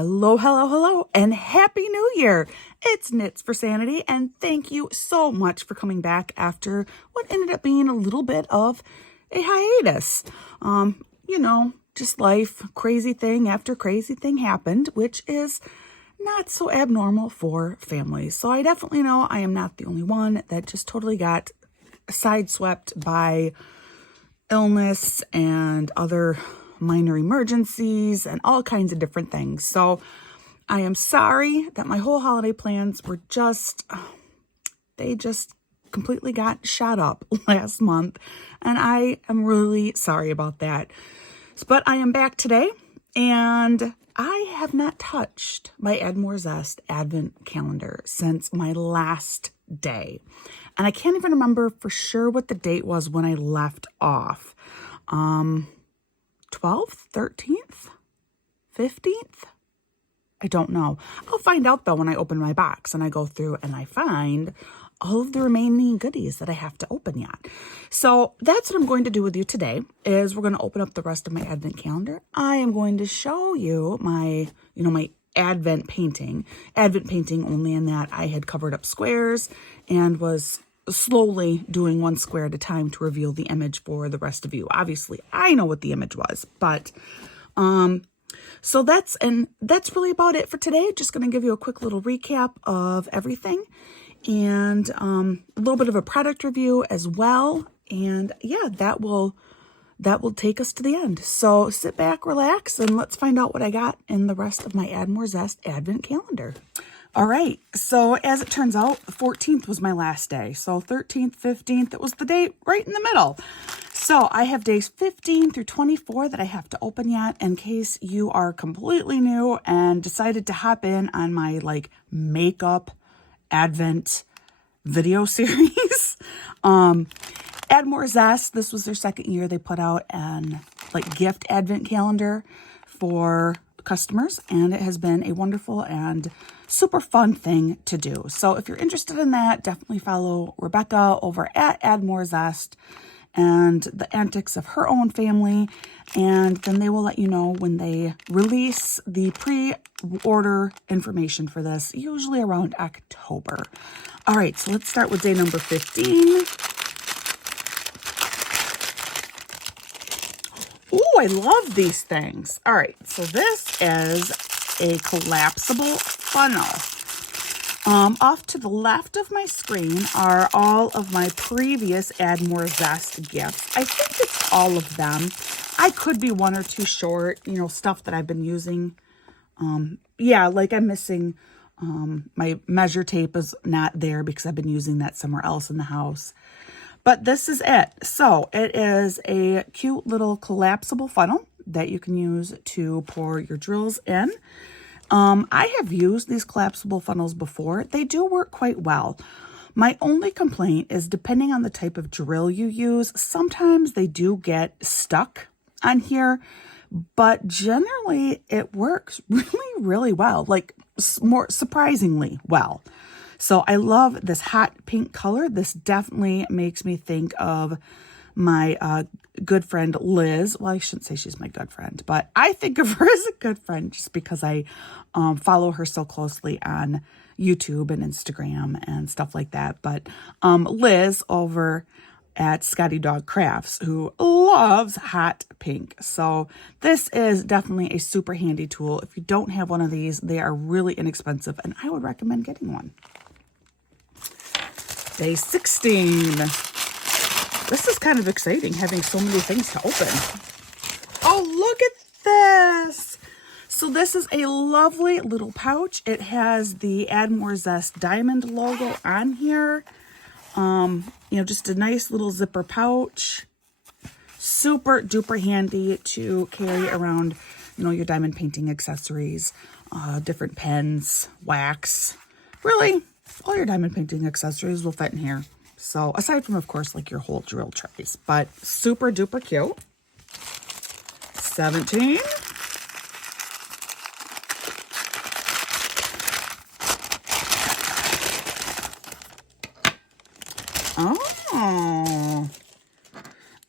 Hello, hello, hello, and Happy New Year! It's Knits for Sanity, and thank you so much for coming back after what ended up being a little bit of a hiatus. Just life, crazy thing after crazy thing happened, which is not so abnormal for families. So I definitely know I am not the only one that just totally got sideswept by illness and other minor emergencies and all kinds of different things. So I am sorry that my whole holiday plans were they just completely got shot up last month. And I am really sorry about that. But I am back today, and I have not touched my Add More Zest Advent calendar since my last day. And I can't even remember for sure what the date was when I left off. 12th, 13th, 15th? I don't know. I'll find out though when I open my box and I go through and I find all of the remaining goodies that I have to open yet. So that's what I'm going to do with you today is we're going to open up the rest of my Advent calendar. I am going to show you my Advent painting. Advent painting only in that I had covered up squares and was slowly doing one square at a time to reveal the image for the rest of you. Obviously, I know what the image was, but so that's really about it for today. Just going to give you a quick little recap of everything and a little bit of a product review as well. And yeah, that will take us to the end. So sit back, relax, and let's find out what I got in the rest of my Add More Zest Advent calendar. All right, so as it turns out, the 14th was my last day. So 13th, 15th, it was the date right in the middle. So I have days 15 through 24 that I have to open yet in case you are completely new and decided to hop in on my makeup Advent video series. Add More Zest, this was their second year. They put out an gift Advent calendar for customers, and it has been a wonderful and super fun thing to do. So if you're interested in that, definitely follow Rebecca over at Add More Zest and the antics of her own family, and then they will let you know when they release the pre-order information for this, usually around October. All right, so let's start with day number 15. Oh, I love these things. All right, so this is a collapsible funnel. Off to the left of my screen are all of my previous Add More Zest gifts. I think it's all of them. I could be one or two short, stuff that I've been using. I'm missing, my measure tape is not there because I've been using that somewhere else in the house. But this is it. So it is a cute little collapsible funnel that you can use to pour your drills in. I have used these collapsible funnels before. They do work quite well. My only complaint is depending on the type of drill you use, sometimes they do get stuck on here, but generally it works really, really well, more surprisingly well. So I love this hot pink color. This definitely makes me think of my good friend Liz. Well, I shouldn't say she's my good friend, but I think of her as a good friend just because I follow her so closely on YouTube and Instagram and stuff like that. But Liz over at Scotty Dog Crafts, who loves hot pink. So this is definitely a super handy tool. If you don't have one of these, they are really inexpensive, and I would recommend getting one. Day 16. This is kind of exciting, having so many things to open. Oh, look at this. So this is a lovely little pouch. It has the Add More Zest diamond logo on here. Just a nice little zipper pouch. Super duper handy to carry around, your diamond painting accessories, different pens, wax. Really, all your diamond painting accessories will fit in here. So aside from, of course, your whole drill trays, but super duper cute. 17. Oh.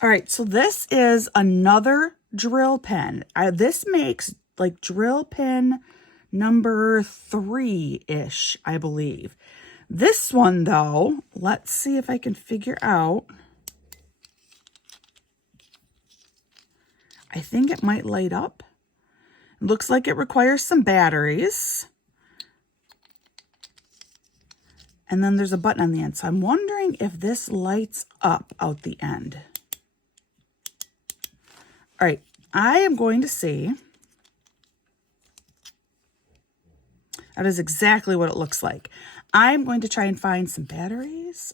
All right, so this is another drill pen. This makes drill pin number 3-ish, I believe. This one, though, let's see if I can figure out. I think it might light up. It looks like it requires some batteries. And then there's a button on the end. So I'm wondering if this lights up out the end. All right, I am going to see. That is exactly what it looks like. I'm going to try and find some batteries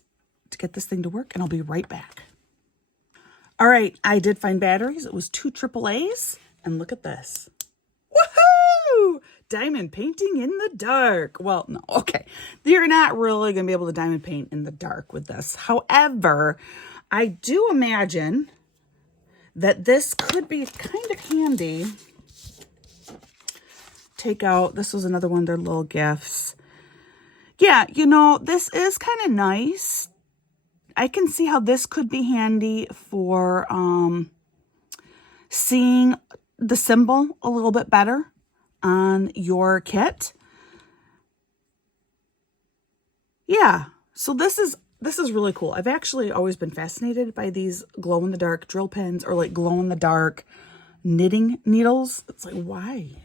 to get this thing to work, and I'll be right back. All right, I did find batteries. It was 2 AAAs, and look at this. Woohoo! Diamond painting in the dark. Well, no, okay. You're not really going to be able to diamond paint in the dark with this. However, I do imagine that this could be kind of handy. Take out, this was another one of their little gifts. Yeah, you know, this is kind of nice. I can see how this could be handy for seeing the symbol a little bit better on your kit. Yeah, so this is really cool. I've actually always been fascinated by these glow-in-the-dark drill pins or like glow-in-the-dark knitting needles. It's like, why?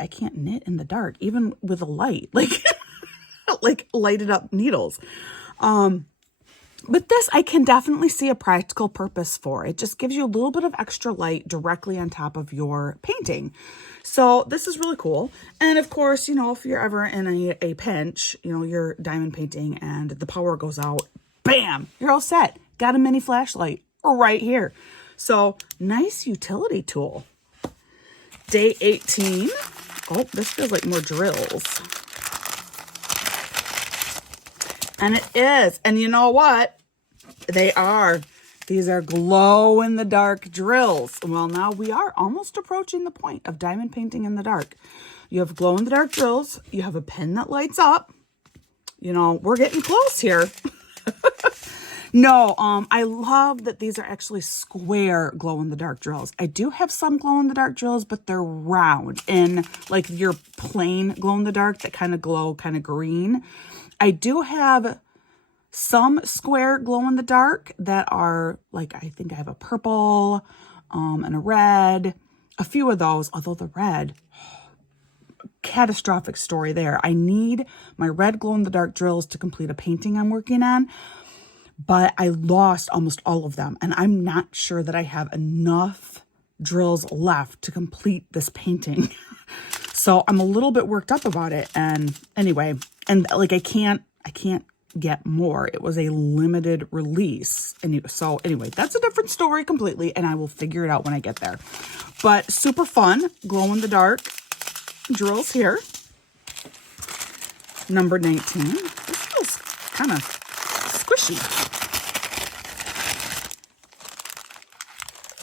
I can't knit in the dark, even with a light, like, like lighted up needles. But this, I can definitely see a practical purpose for. It just gives you a little bit of extra light directly on top of your painting. So this is really cool. And of course, you know, if you're ever in a pinch, you know, you're diamond painting and the power goes out, bam, you're all set. Got a mini flashlight right here. So nice utility tool. Day 18. Oh, this feels like more drills. And it is. And you know what? They are. These are glow-in-the-dark drills. Well, now we are almost approaching the point of diamond painting in the dark. You have glow-in-the-dark drills. You have a pen that lights up. You know, we're getting close here. No, I love that these are actually square glow-in-the-dark drills. I do have some glow-in-the-dark drills, but they're round in like your plain glow-in-the-dark that kind of glow kind of green. I do have some square glow-in-the-dark that are like, I think I have a purple and a red, a few of those, although the red, catastrophic story there. I need my red glow-in-the-dark drills to complete a painting I'm working on, but I lost almost all of them, and I'm not sure that I have enough drills left to complete this painting. So I'm a little bit worked up about it. And anyway, and like I can't get more. It was a limited release. And so anyway, that's a different story completely, and I will figure it out when I get there. But super fun, glow in the dark drills here. Number 19. This feels kind of squishy.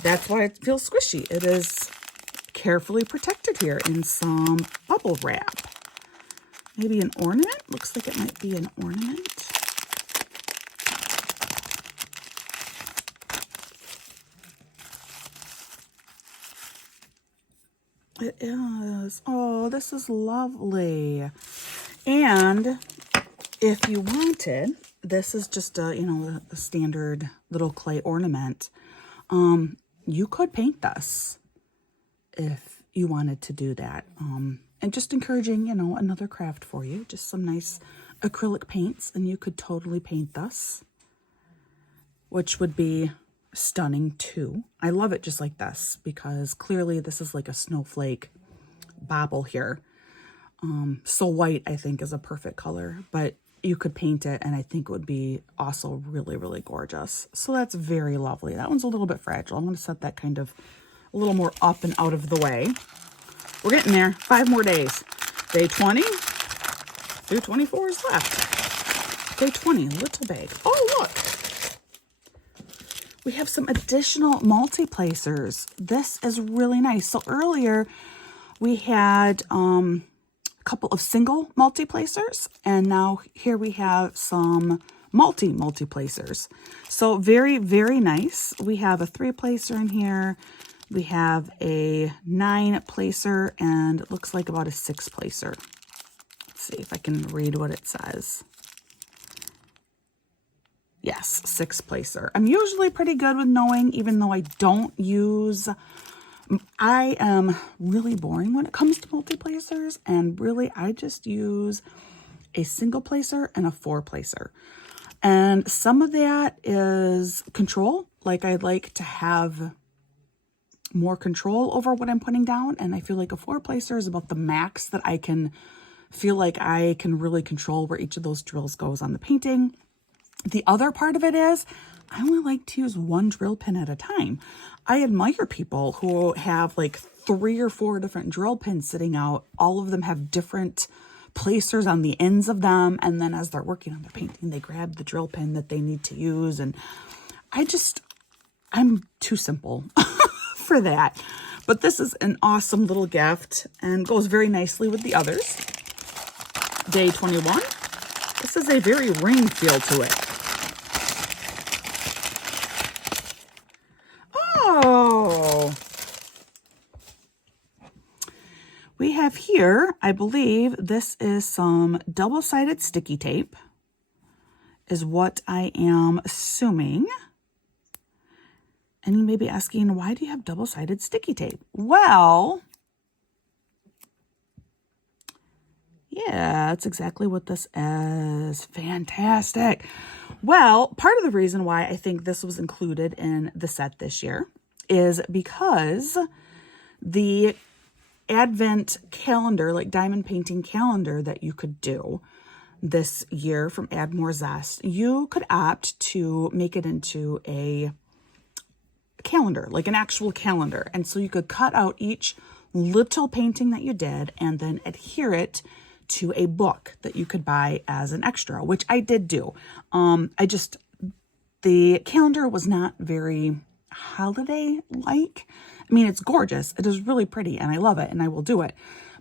That's why it feels squishy. It is carefully protected here in some bubble wrap. Maybe an ornament? Looks like it might be an ornament. It is. Oh, this is lovely. And if you wanted, this is just a, you know, a standard little clay ornament. You could paint this if you wanted to do that. And just encouraging, you know, another craft for you. Just some nice acrylic paints, and you could totally paint this, which would be stunning too. I love it just like this because clearly this is like a snowflake bobble here. So white, I think, is a perfect color, but you could paint it, and I think it would be also really, really gorgeous. So that's very lovely. That one's a little bit fragile. I'm going to set that kind of a little more up and out of the way. We're getting there. 5 more days. Day 20 through 24 is left. Day 20, little bag. Oh, look. We have some additional multi-placers. This is really nice. So earlier we had a couple of single multi-placers, and now here we have some multi-placers. So very, very nice. We have a 3-placer in here. We have a 9 placer and it looks like about a 6 placer. Let's see if I can read what it says. Yes, 6 placer. I'm usually pretty good with knowing, even though I don't use, I am really boring when it comes to multi-placers, and really I just use a single placer and a 4 placer. And some of that is control. Like I like to have more control over what I'm putting down. And I feel like a 4 placer is about the max that I can feel like I can really control where each of those drills goes on the painting. The other part of it is I only like to use 1 drill pin at a time. I admire people who have like 3 or 4 different drill pins sitting out. All of them have different placers on the ends of them. And then as they're working on their painting, they grab the drill pin that they need to use. And I'm too simple for that. But this is an awesome little gift and goes very nicely with the others. Day 21. This is a very ring feel to it. Oh, we have here, I believe this is some double-sided sticky tape, is what I am assuming. And you may be asking, why do you have double-sided sticky tape? Well, yeah, that's exactly what this is. Fantastic. Well, part of the reason why I think this was included in the set this year is because the Advent calendar, like diamond painting calendar that you could do this year from Add More Zest, you could opt to make it into a calendar, like an actual calendar. And so you could cut out each little painting that you did and then adhere it to a book that you could buy as an extra, which I did do. The calendar was not very holiday-like. I mean, it's gorgeous. It is really pretty and I love it and I will do it.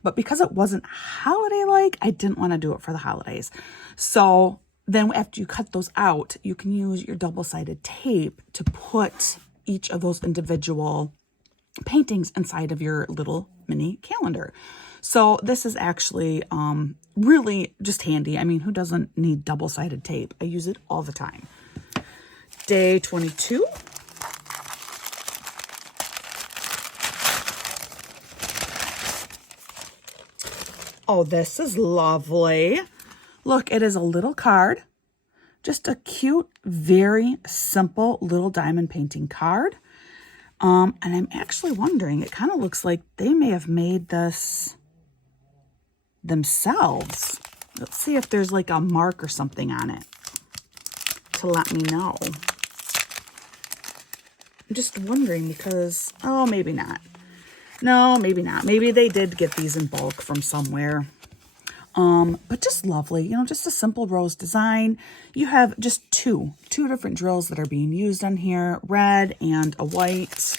But because it wasn't holiday-like, I didn't want to do it for the holidays. So then after you cut those out, you can use your double-sided tape to put each of those individual paintings inside of your little mini calendar. So this is actually really just handy. I mean, who doesn't need double-sided tape? I use it all the time. Day 22. Oh, this is lovely. Look, it is a little card. Just a cute, very simple little diamond painting card. And I'm actually wondering, it kind of looks like they may have made this themselves. Let's see if there's like a mark or something on it to let me know. I'm just wondering because, oh, maybe not. No, maybe not. Maybe they did get these in bulk from somewhere. But just lovely, you know, just a simple rose design. You have just two different drills that are being used on here, red and a white.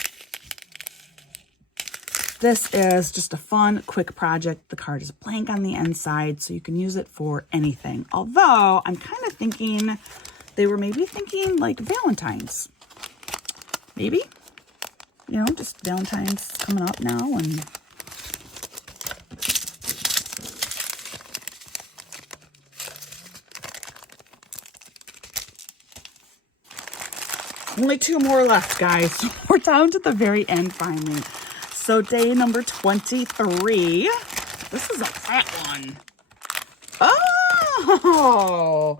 This is just a fun, quick project. The card is blank on the inside, so you can use it for anything. Although, I'm kind of thinking they were maybe thinking like Valentine's. Maybe? You know, just Valentine's coming up now and... Only 2 more left, guys. We're down to the very end finally. So day number 23. This is a fat one. Oh,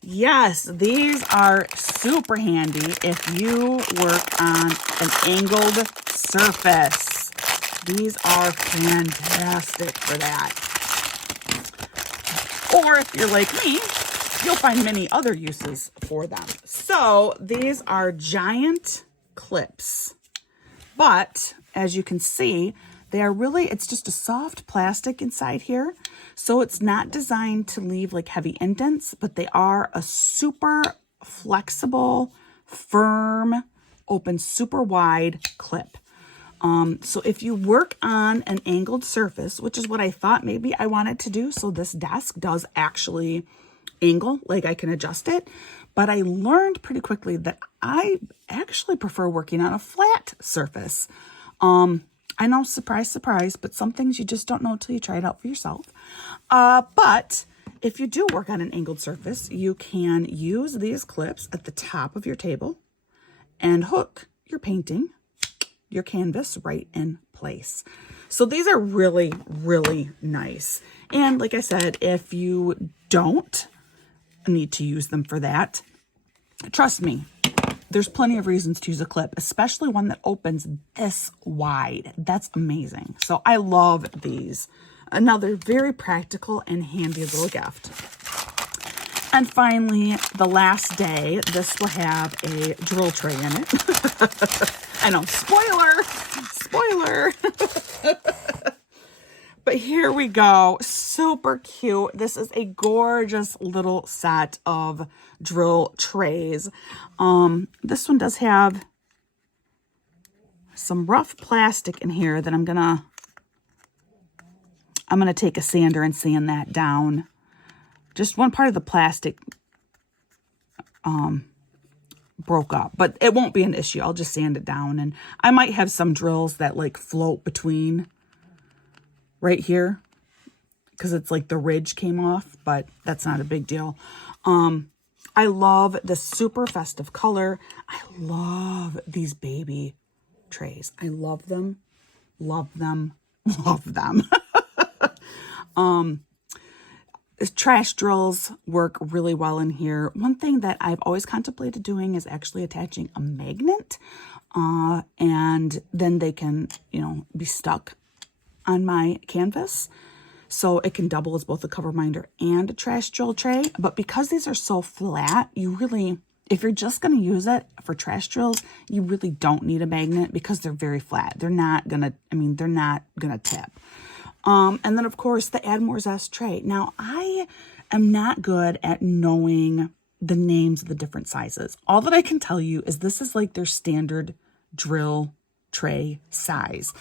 yes. These are super handy if you work on an angled surface. These are fantastic for that. Or if you're like me, you'll find many other uses for them. So these are giant clips, but as you can see, they are really, it's just a soft plastic inside here. So it's not designed to leave like heavy indents, but they are a super flexible, firm, open super wide clip. So if you work on an angled surface, which is what I thought maybe I wanted to do, so this desk does actually angle, like I can adjust it, but I learned pretty quickly that I actually prefer working on a flat surface. I know, surprise, surprise, but some things you just don't know until you try it out for yourself. But if you do work on an angled surface, you can use these clips at the top of your table and hook your painting, your canvas right in place. So these are really, really nice. And like I said, if you don't need to use them for that, trust me, there's plenty of reasons to use a clip, especially one that opens this wide. That's amazing. So I love these. Another very practical and handy little gift. And finally, the last day, this will have a drill tray in it. I know, spoiler, spoiler. But here we go, super cute. This is a gorgeous little set of drill trays. This one does have some rough plastic in here that I'm gonna take a sander and sand that down. Just one part of the plastic broke up, but it won't be an issue. I'll just sand it down, and I might have some drills that like float between right here because it's like the ridge came off, but that's not a big deal. I love the super festive color. I love these baby trays. I love them, love them, love them. Trash drills work really well in here. One thing that I've always contemplated doing is actually attaching a magnet, and then they can, you know, be stuck on my canvas. So it can double as both a cover minder and a trash drill tray. But because these are so flat, you really, if you're just going to use it for trash drills, you really don't need a magnet because they're very flat. They're not going to, they're not going to tip. And then of course the Add More Zest tray. Now I am not good at knowing the names of the different sizes. All that I can tell you is this is like their standard drill tray size.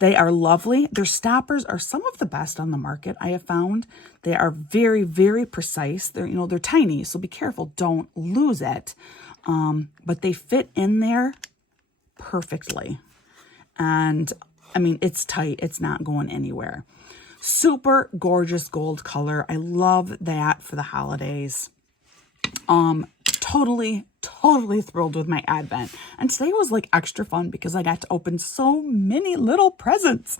They are lovely. Their stoppers are some of the best on the market, I have found. They are very, very precise. They're, you know, they're tiny, so be careful. Don't lose it. But they fit in there perfectly. And it's tight. It's not going anywhere. Super gorgeous gold color. I love that for the holidays. Totally thrilled with my advent. And today was like extra fun because I got to open so many little presents.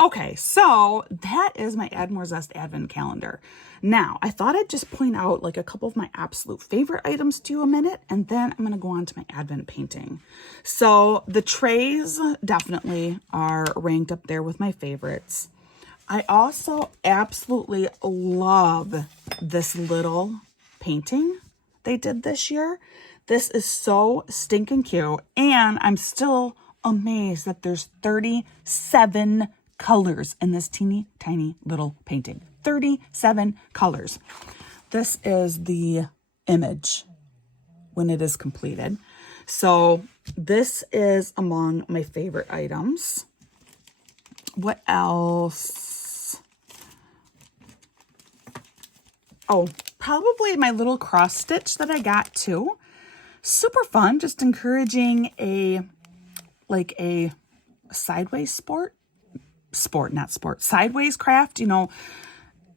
Okay, so that is my Add More Zest advent calendar. Now, I thought I'd just point out like a couple of my absolute favorite items to you a minute, and then I'm going to go on to my advent painting. So the trays definitely are ranked up there with my favorites. I also absolutely love this little painting they did this year. This is so stinking cute, and I'm still amazed that there's 37 colors in this teeny tiny little painting. 37 colors. This is the image when it is completed. So this is among my favorite items. What else? Oh, probably my little cross stitch that I got too. Super fun, just encouraging a sideways sideways craft. You know,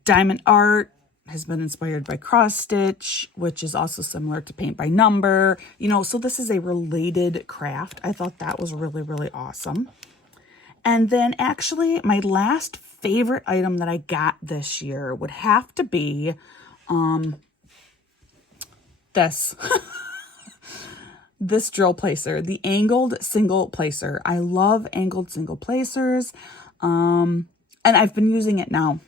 diamond art has been inspired by cross stitch, which is also similar to paint by number. You know, so this is a related craft. I thought that was really, really awesome. And then actually my last favorite item that I got this year would have to be this. This drill placer, the angled single placer. I love angled single placers. And I've been using it now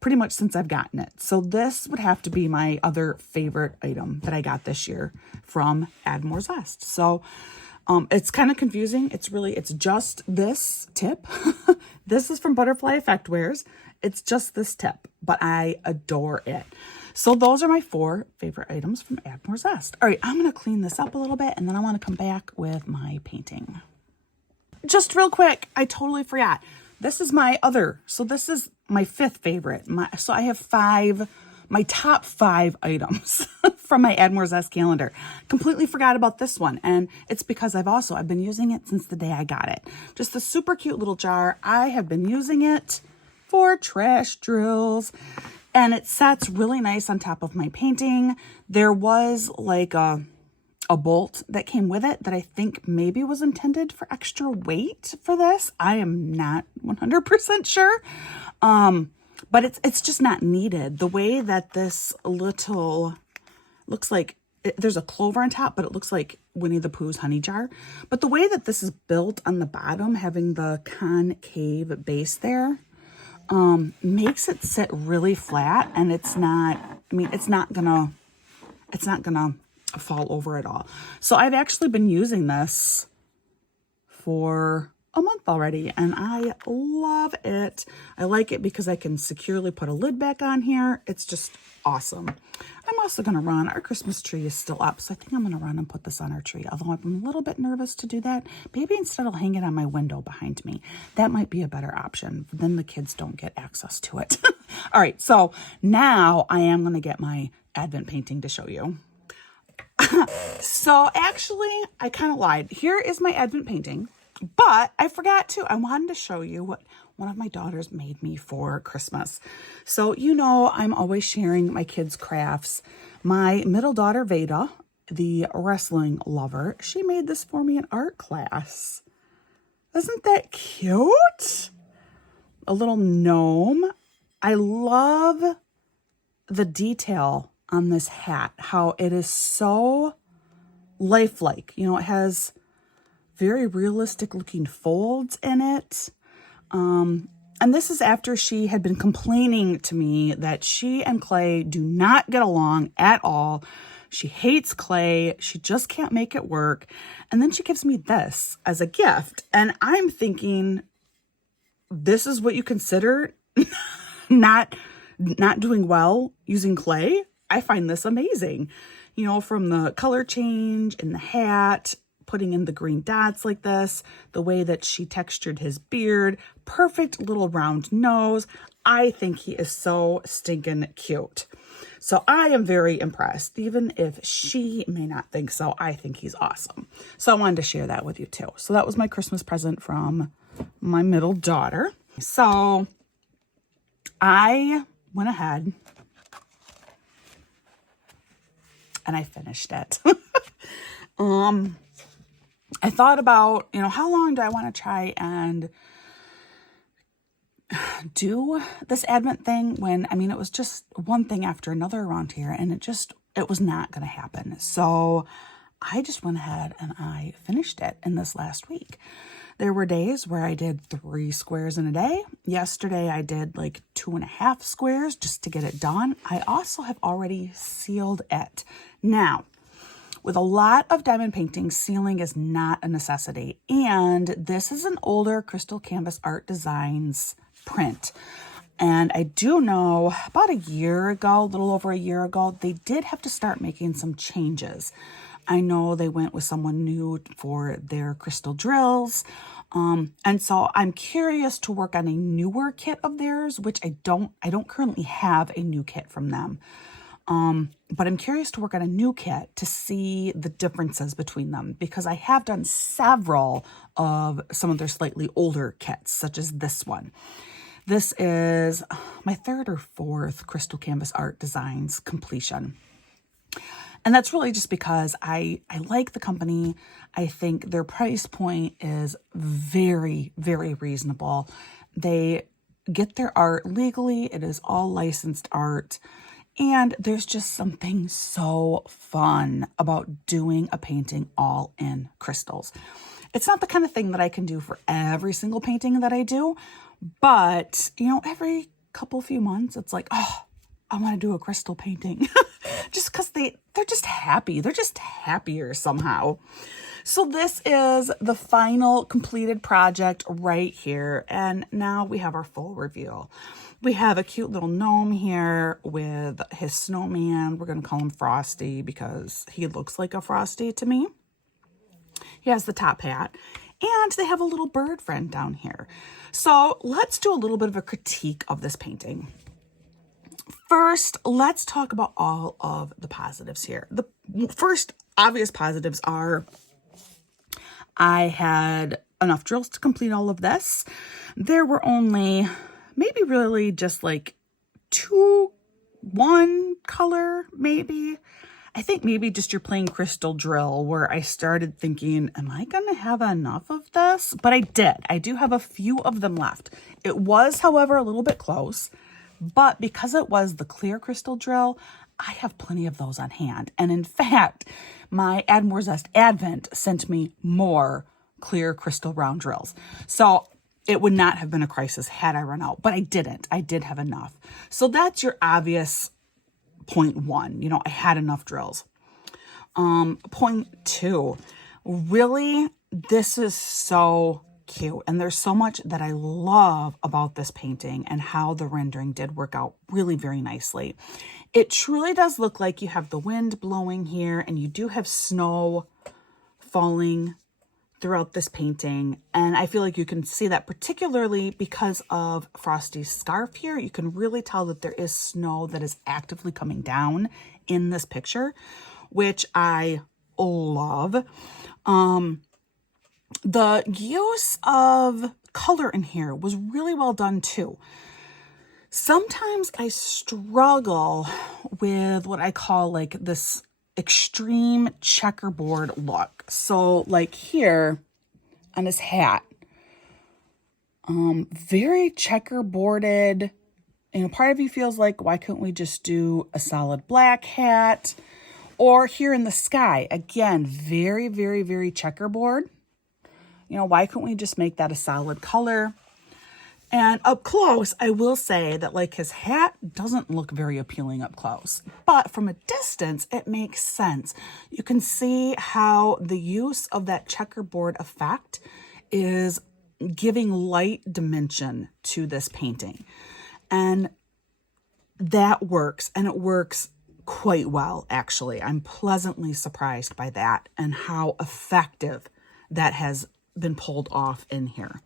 pretty much since I've gotten it. So this would have to be my other favorite item that I got this year from Add More Zest. So it's kind of confusing. It's just this tip. This is from Butterfly Effect Wares. It's just this tip, but I adore it. So those are my 4 favorite items from Add More Zest. All right, I'm going to clean this up a little bit, and then I want to come back with my painting. Just real quick, I totally forgot. This is my other, so this is my 5th favorite. So I have 5 my top 5 items from my Add More Zest calendar. Completely forgot about this one. And it's because I've been using it since the day I got it. Just a super cute little jar. I have been using it for trash drills. And it sets really nice on top of my painting. There was like a bolt that came with it that I think maybe was intended for extra weight for this. I am not 100% sure. But it's just not needed. The way that this little looks like, there's a clover on top, but it looks like Winnie the Pooh's honey jar. But the way that this is built on the bottom, having the concave base there, makes it sit really flat, and it's not gonna fall over at all. So I've actually been using this for a month already, and I love it. I like it because I can securely put a lid back on here. It's just awesome. I'm also going to run, our Christmas tree is still up, so I think I'm going to run and put this on our tree, although I'm a little bit nervous to do that. Maybe instead I'll hang it on my window behind me. That might be a better option. Then the kids don't get access to it. All right, so now I am going to get my Advent painting to show you. So actually, I kind of lied. Here is my Advent painting. But I forgot to, I wanted to show you what one of my daughters made me for Christmas. So, you know, I'm always sharing my kids' crafts. My middle daughter, Veda, the wrestling lover, she made this for me in art class. Isn't that cute? A little gnome. I love the detail on this hat, how it is so lifelike. You know, it has very realistic looking folds in it. And this is after she had been complaining to me that she and clay do not get along at all. She hates clay. She just can't make it work. And then she gives me this as a gift. And I'm thinking, this is what you consider not doing well using clay? I find this amazing. You know, from the color change in the hat, putting in the green dots like this, the way that she textured his beard, perfect little round nose. I think he is so stinking cute. So I am very impressed. Even if she may not think so, I think he's awesome. So I wanted to share that with you too. So that was my Christmas present from my middle daughter. So I went ahead and I finished it. I thought about, you know, how long do I want to try and do this Advent thing when, I mean, it was just one thing after another around here, and it was not going to happen. So I just went ahead and I finished it in this last week. There were days where I did 3 squares in a day. Yesterday I did like 2.5 squares just to get it done. I also have already sealed it. Now, with a lot of diamond painting, sealing is not a necessity. And this is an older Crystal Canvas Art Designs print. And I do know about a year ago, a little over a year ago, they did have to start making some changes. I know they went with someone new for their crystal drills. And so I'm curious to work on a newer kit of theirs, which I don't currently have a new kit from them. But I'm curious to work on a new kit to see the differences between them, because I have done several of some of their slightly older kits, such as this one. This is my 3rd or 4th Crystal Canvas Art Designs completion. And that's really just because I like the company. I think their price point is very, very reasonable. They get their art legally. It is all licensed art. And there's just something so fun about doing a painting all in crystals. It's not the kind of thing that I can do for every single painting that I do, but, you know, every few months, it's like, oh, I want to do a crystal painting. Just because they're just happy. They're just happier somehow. So this is the final completed project right here. And now we have our full reveal. We have a cute little gnome here with his snowman. We're going to call him Frosty because he looks like a Frosty to me. He has the top hat. And they have a little bird friend down here. So let's do a little bit of a critique of this painting. First, let's talk about all of the positives here. The first obvious positives are I had enough drills to complete all of this. There were only maybe really just like one color maybe. I think maybe just your plain crystal drill where I started thinking, am I going to have enough of this? But I did. I do have a few of them left. It was, however, a little bit close. But because it was the clear crystal drill, I have plenty of those on hand. And in fact, my Add More Zest Advent sent me more clear crystal round drills. So it would not have been a crisis had I run out, but I didn't. I did have enough. So that's your obvious point one. You know, I had enough drills. Point two, really, this is so cute. And there's so much that I love about this painting and how the rendering did work out really very nicely. It truly does look like you have the wind blowing here and you do have snow falling throughout this painting. And I feel like you can see that particularly because of Frosty's scarf here. You can really tell that there is snow that is actively coming down in this picture, which I love. The use of color in here was really well done too. Sometimes I struggle with what I call like this extreme checkerboard look. So like here on his hat, very checkerboarded. You know, part of you feels like, why couldn't we just do a solid black hat? Or here in the sky, again, very, very, very checkerboard. You know, why couldn't we just make that a solid color? And up close, I will say that like his hat doesn't look very appealing up close, but from a distance, it makes sense. You can see how the use of that checkerboard effect is giving light dimension to this painting. And that works, and it works quite well, actually. I'm pleasantly surprised by that and how effective that has been pulled off in here.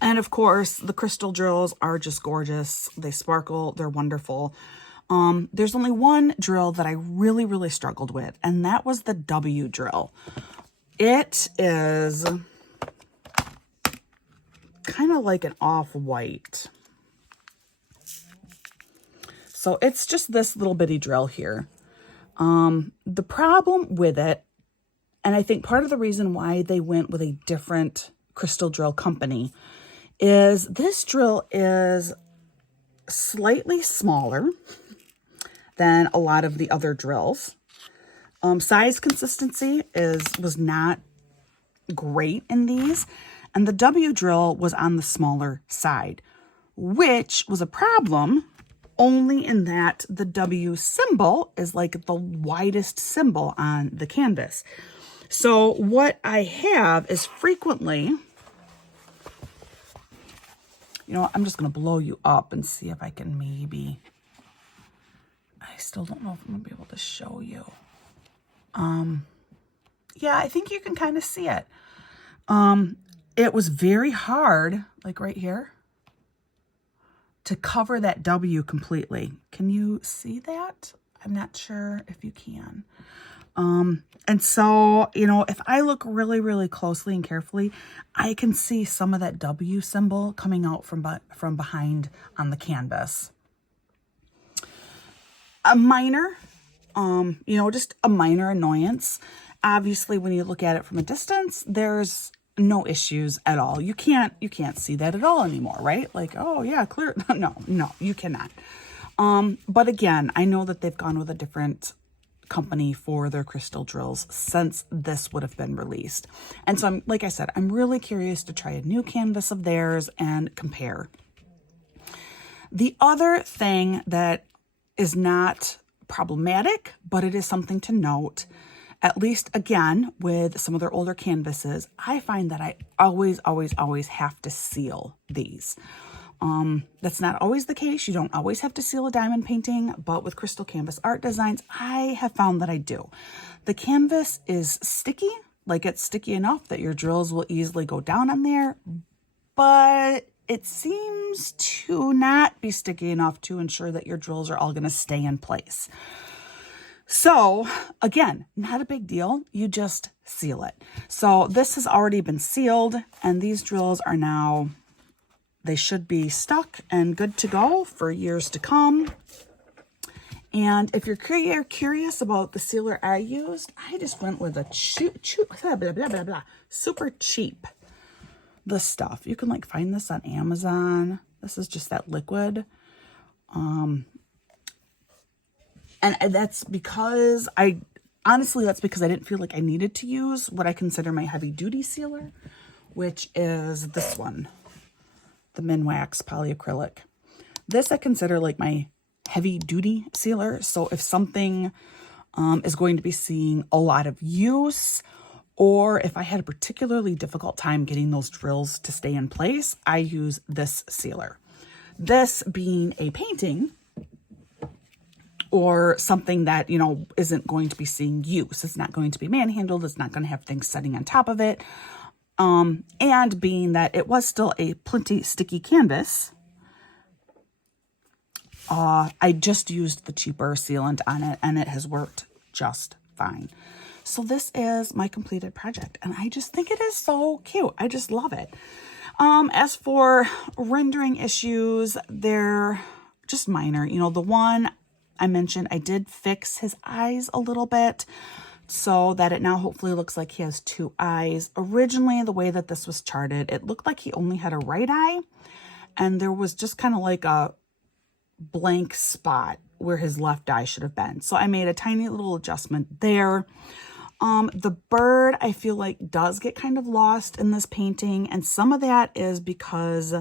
And of course, the crystal drills are just gorgeous. They sparkle. They're wonderful. There's only one drill that I really, really struggled with, and that was the W drill. It is kind of like an off-white. So it's just this little bitty drill here. The problem with it, and I think part of the reason why they went with a different crystal drill company, is this drill is slightly smaller than a lot of the other drills. Size consistency was not great in these, and the W drill was on the smaller side, which was a problem only in that the W symbol is like the widest symbol on the canvas. So what I have is frequently, you know, I'm just going to blow you up and see if I can maybe, I still don't know if I'm going to be able to show you. Yeah, I think you can kind of see it. It was very hard, like right here, to cover that W completely. Can you see that? I'm not sure if you can. And so, you know, if I look really, really closely and carefully, I can see some of that W symbol coming out from behind on the canvas. A minor, you know, just a minor annoyance. Obviously, when you look at it from a distance, there's no issues at all. You can't see that at all anymore, right? Like, oh yeah, clear. No, you cannot. But again, I know that they've gone with a different company for their crystal drills since this would have been released. And so like I said, I'm really curious to try a new canvas of theirs and compare. The other thing that is not problematic, but it is something to note, at least again, with some of their older canvases, I find that I always have to seal these. That's not always the case. You don't always have to seal a diamond painting, but with Crystal Canvas Art Designs, I have found that I do. The canvas is sticky, like it's sticky enough that your drills will easily go down on there, but it seems to not be sticky enough to ensure that your drills are all going to stay in place. So again, not a big deal. You just seal it. So this has already been sealed, and these drills are now, they should be stuck and good to go for years to come. And if you're curious about the sealer I used, I just went with a super cheap. This stuff, you can like find this on Amazon. This is just that liquid. And that's because that's because I didn't feel like I needed to use what I consider my heavy duty sealer, which is this one, the Minwax polyacrylic. This I consider like my heavy duty sealer. So if something is going to be seeing a lot of use, or if I had a particularly difficult time getting those drills to stay in place, I use this sealer. This being a painting, or something that, you know, isn't going to be seeing use. It's not going to be manhandled. It's not going to have things setting on top of it. And being that it was still a plenty sticky canvas, I just used the cheaper sealant on it, and it has worked just fine. So this is my completed project, and I just think it is so cute. I just love it. As for rendering issues, they're just minor. You know, the one I mentioned, I did fix his eyes a little bit so that it now hopefully looks like he has two eyes. Originally, the way that this was charted, it looked like he only had a right eye, and there was just kind of like a blank spot where his left eye should have been. So I made a tiny little adjustment there. The bird, I feel like, does get kind of lost in this painting, and some of that is because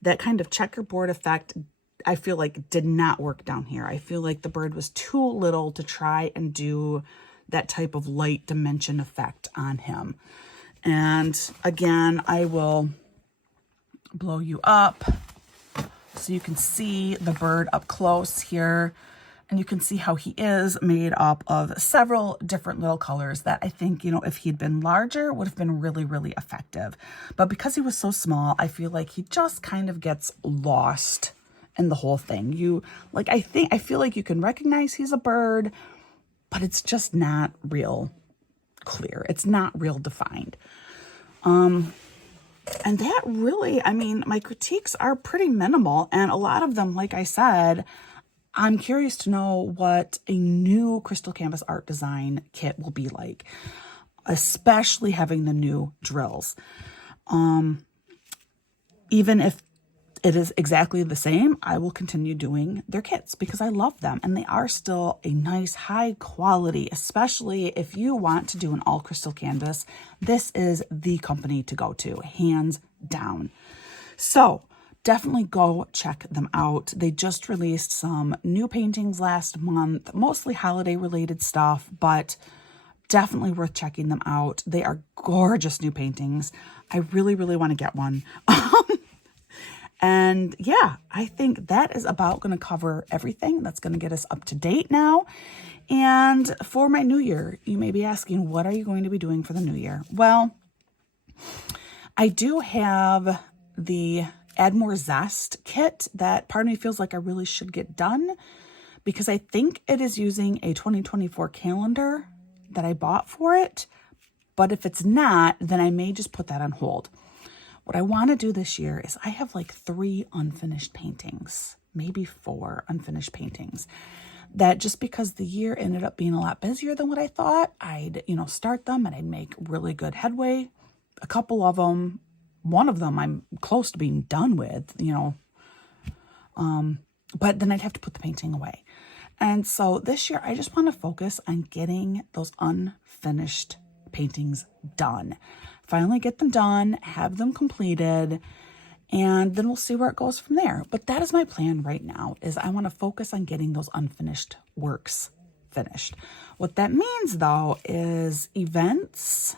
that kind of checkerboard effect, I feel like, did not work down here. I feel like the bird was too little to try and do that type of light dimension effect on him. And again, I will blow you up so you can see the bird up close here. And you can see how he is made up of several different little colors that I think, you know, if he'd been larger, would have been really, really effective. But because he was so small, I feel like he just kind of gets lost in the whole thing. I feel like you can recognize he's a bird, but it's just not real clear. It's not real defined. And that really, I mean, my critiques are pretty minimal, and a lot of them, like I said, I'm curious to know what a new Crystal Canvas art design kit will be like, especially having the new drills. Even if it is exactly the same, I will continue doing their kits because I love them, and they are still a nice high quality, especially if you want to do an all crystal canvas. This is the company to go to, hands down. So definitely go check them out. They just released some new paintings last month, mostly holiday related stuff, but definitely worth checking them out. They are gorgeous new paintings. I really, really want to get one. And yeah, I think that is about going to cover everything. That's going to get us up to date now. And for my new year, you may be asking, what are you going to be doing for the new year? Well, I do have the Add More Zest kit that part of me feels like I really should get done, because I think it is using a 2024 calendar that I bought for it. But if it's not, then I may just put that on hold. What I want to do this year is I have like 3 unfinished paintings, maybe 4 unfinished paintings, that just because the year ended up being a lot busier than what I thought, I'd, start them and I'd make really good headway. A couple of them, one of them I'm close to being done with, but then I'd have to put the painting away. And so this year I just want to focus on getting those unfinished paintings done. Finally get them done, have them completed, and then we'll see where it goes from there. But that is my plan right now, is I want to focus on getting those unfinished works finished. What that means, though, is events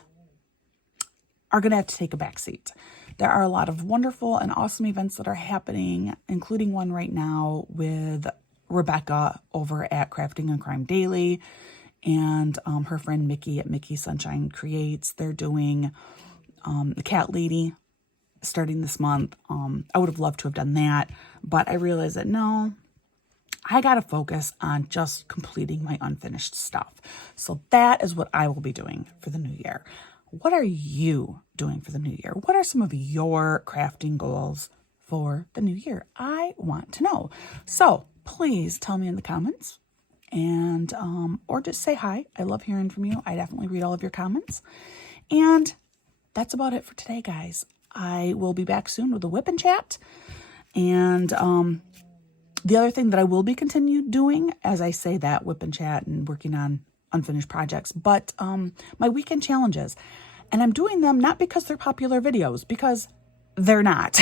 are going to have to take a back seat. There are a lot of wonderful and awesome events that are happening, including one right now with Rebecca over at Crafting and Crime Daily, and her friend Mickey at Mickey Sunshine Creates. They're doing the Cat Lady starting this month. I would have loved to have done that, but I realized that no, I got to focus on just completing my unfinished stuff. So that is what I will be doing for the new year. What are you doing for the new year? What are some of your crafting goals for the new year? I want to know. So please tell me in the comments, and or just say hi. I love hearing from you. I definitely read all of your comments. And that's about it for today, guys. I will be back soon with a whip and chat. And the other thing that I will be continued doing, as I say that, whip and chat and working on unfinished projects, but my weekend challenges. And I'm doing them not because they're popular videos, because they're not.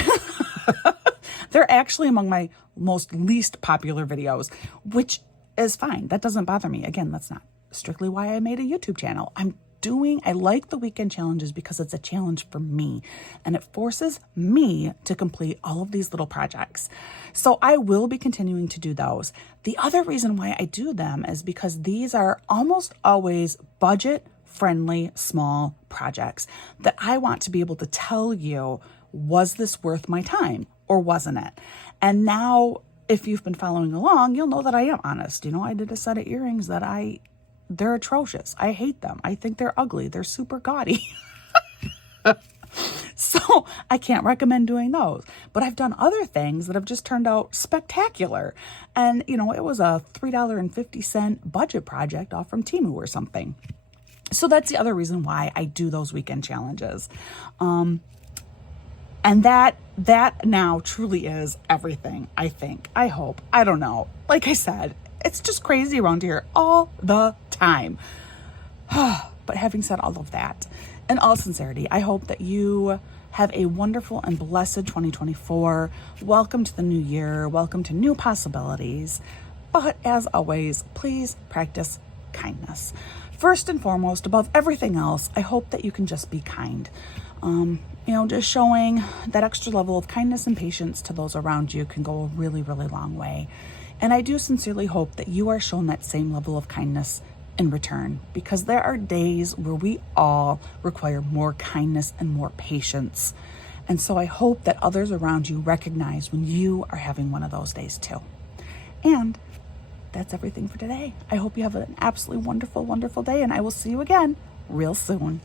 They're actually among my most least popular videos, which is fine. That doesn't bother me. Again, that's not strictly why I made a YouTube channel. I like the weekend challenges because it's a challenge for me, and it forces me to complete all of these little projects. So I will be continuing to do those. The other reason why I do them is because these are almost always budget-friendly, small projects that I want to be able to tell you, was this worth my time or wasn't it? And now, if you've been following along, you'll know that I am honest. I did a set of earrings that they're atrocious. I hate them. I think they're ugly. They're super gaudy. So I can't recommend doing those. But I've done other things that have just turned out spectacular. And, it was a $3.50 budget project off from Temu or something. So that's the other reason why I do those weekend challenges. And that now truly is everything, I think. I hope. I don't know. Like I said, it's just crazy around here all the time. But having said all of that, in all sincerity, I hope that you have a wonderful and blessed 2024. Welcome to the new year. Welcome to new possibilities. But as always, please practice kindness. First and foremost, above everything else, I hope that you can just be kind. Just showing that extra level of kindness and patience to those around you can go a really, really long way. And I do sincerely hope that you are shown that same level of kindness in return, because there are days where we all require more kindness and more patience. And so I hope that others around you recognize when you are having one of those days too. And that's everything for today. I hope you have an absolutely wonderful, wonderful day, and I will see you again real soon.